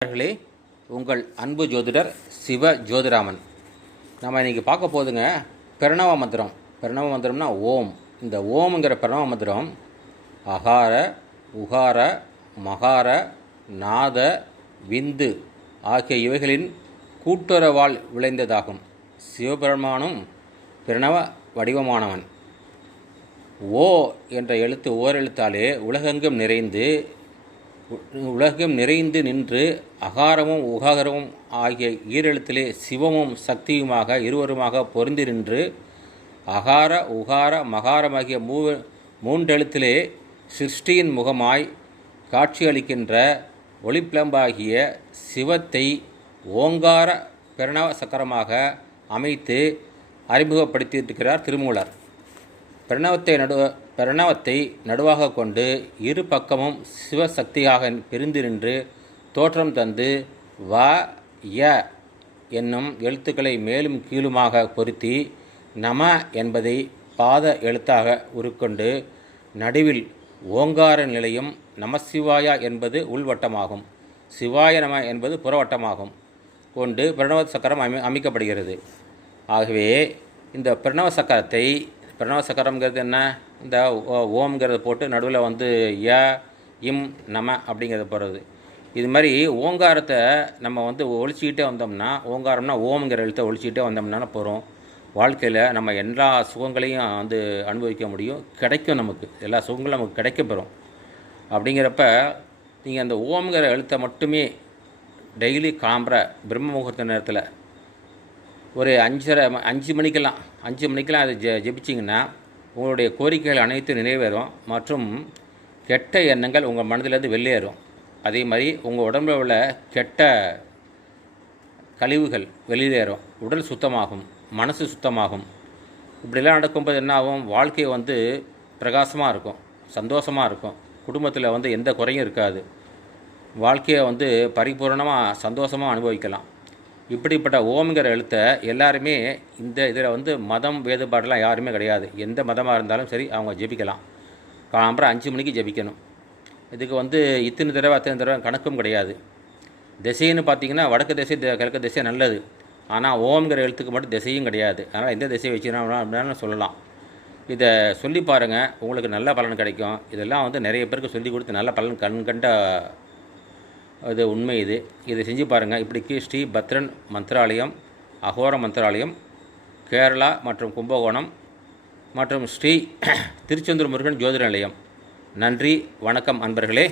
நண்பர்களே, உங்கள் அன்பு ஜோதிடர் சிவ ஜோதிராமன். நம்ம இன்றைக்கி பார்க்க போதுங்க பிரணவ மந்திரம். பிரணவ மந்திரம்னா ஓம். இந்த ஓம்ங்கிற பிரணவ மந்திரம் அகார, உகார, மகார, நாத, விந்து ஆகிய இவைகளின் கூட்டுறவால் விளைந்ததாகும். சிவபெருமானும் பிரணவ வடிவமானவன். ஓ என்ற எழுத்து ஓரெழுத்தாலே உலகெங்கும் நிறைந்து நின்று அகாரமும் உகாரமும் ஆகிய ஈரெழுத்திலே சிவமும் சக்தியுமாக இருவருமாக பொருந்தி நின்று அகார உகார மகாரமாகிய மூன்றெழுத்திலே சிருஷ்டியின் முகமாய் காட்சியளிக்கின்ற ஒளிப்பிளம்பாகிய சிவத்தை ஓங்கார பிரணவ சக்கரமாக அமைத்து அறிமுகப்படுத்தியிருக்கிறார் திருமூலர். பிரணவத்தை நடுவாக கொண்டு இரு பக்கமும் சிவசக்தியாக பிரிந்து நின்று தோற்றம் தந்து வ ய என்னும் எழுத்துக்களை மேலும் கீழுமாக பொருத்தி நம என்பதை பாத எழுத்தாக உருக்கொண்டு நடுவில் ஓங்கார நிலையம் நமசிவாயா என்பது உள்வட்டமாகும், சிவாய நம என்பது புறவட்டமாகும் கொண்டு பிரணவ சக்கரம் அமைக்கப்படுகிறது. ஆகவே இந்த பிரணவ சக்கரம்ங்கிறது என்ன? இந்த ஓம்ங்கிறத போட்டு நடுவில் ய இம் நம அப்படிங்கிறத போடுறது. இது மாதிரி ஓங்காரத்தை நம்ம ஒழிச்சிக்கிட்டே வந்தோம்னா, ஓங்காரம்னா ஓம்ங்கிற எழுத்தை ஒழிச்சிக்கிட்டே வந்தோம்னா போகிறோம். வாழ்க்கையில் நம்ம எல்லா சுகங்களையும் அனுபவிக்க முடியும், கிடைக்கும். நமக்கு எல்லா சுகங்களும் நமக்கு கிடைக்க பெறும். அப்படிங்கிறப்ப நீங்கள் அந்த ஓம்ங்கிற எழுத்தை மட்டுமே டெய்லி காம்பரை பிரம்ம முகூர்த்த நேரத்தில் ஒரு 5 மணிக்கெல்லாம் அதை ஜெபிச்சிங்கன்னா உங்களுடைய கோரிக்கைகள் அனைத்தும் நிறைவேறும் மற்றும் கெட்ட எண்ணங்கள் உங்கள் மனதிலேருந்து வெளியேறும். அதே மாதிரி உங்கள் உடம்பில் உள்ள கெட்ட கழிவுகள் வெளியேறும், உடல் சுத்தமாகும், மனசு சுத்தமாகும். இப்படிலாம் நடக்கும்போது என்ன ஆகும்? வாழ்க்கை பிரகாசமாக இருக்கும், சந்தோஷமாக இருக்கும். குடும்பத்தில் எந்த குறையும் இருக்காது. வாழ்க்கையை பரிபூர்ணமாக சந்தோஷமாக அனுபவிக்கலாம். இப்படிப்பட்ட ஓம்ங்கிற எழுத்தை எல்லாருமே இதில் மதம் வேறுபாடெல்லாம் யாருமே கிடையாது. எந்த மதமாக இருந்தாலும் சரி அவங்க ஜெபிக்கலாம். காலம்பரம் 5 மணிக்கு ஜெபிக்கணும். இதுக்கு இத்தனை தடவை கணக்கும் கிடையாது. திசைன்னு பார்த்திங்கன்னா வடக்கு திசை கிழக்கு திசை நல்லது. ஆனால் ஓம்ங்கிற எழுத்துக்கு மட்டும் திசையும் கிடையாது. அதனால் எந்த திசையை வச்சுக்கணும் சொல்லலாம். இதை சொல்லி பாருங்கள், உங்களுக்கு நல்ல பலன் கிடைக்கும். இதெல்லாம் நிறைய பேருக்கு சொல்லி கொடுத்து நல்ல பலன் கண்கண்ட அது உண்மை. இதை செஞ்சு பாருங்கள். இப்படிக்கு ஸ்ரீ பத்ரன் மந்திராலயம், அகோர மந்திராலயம், கேரளா மற்றும் கும்பகோணம் மற்றும் ஸ்ரீ திருச்செந்தூர் முருகன் ஜோதிட நிலையம். நன்றி, வணக்கம் அன்பர்களே.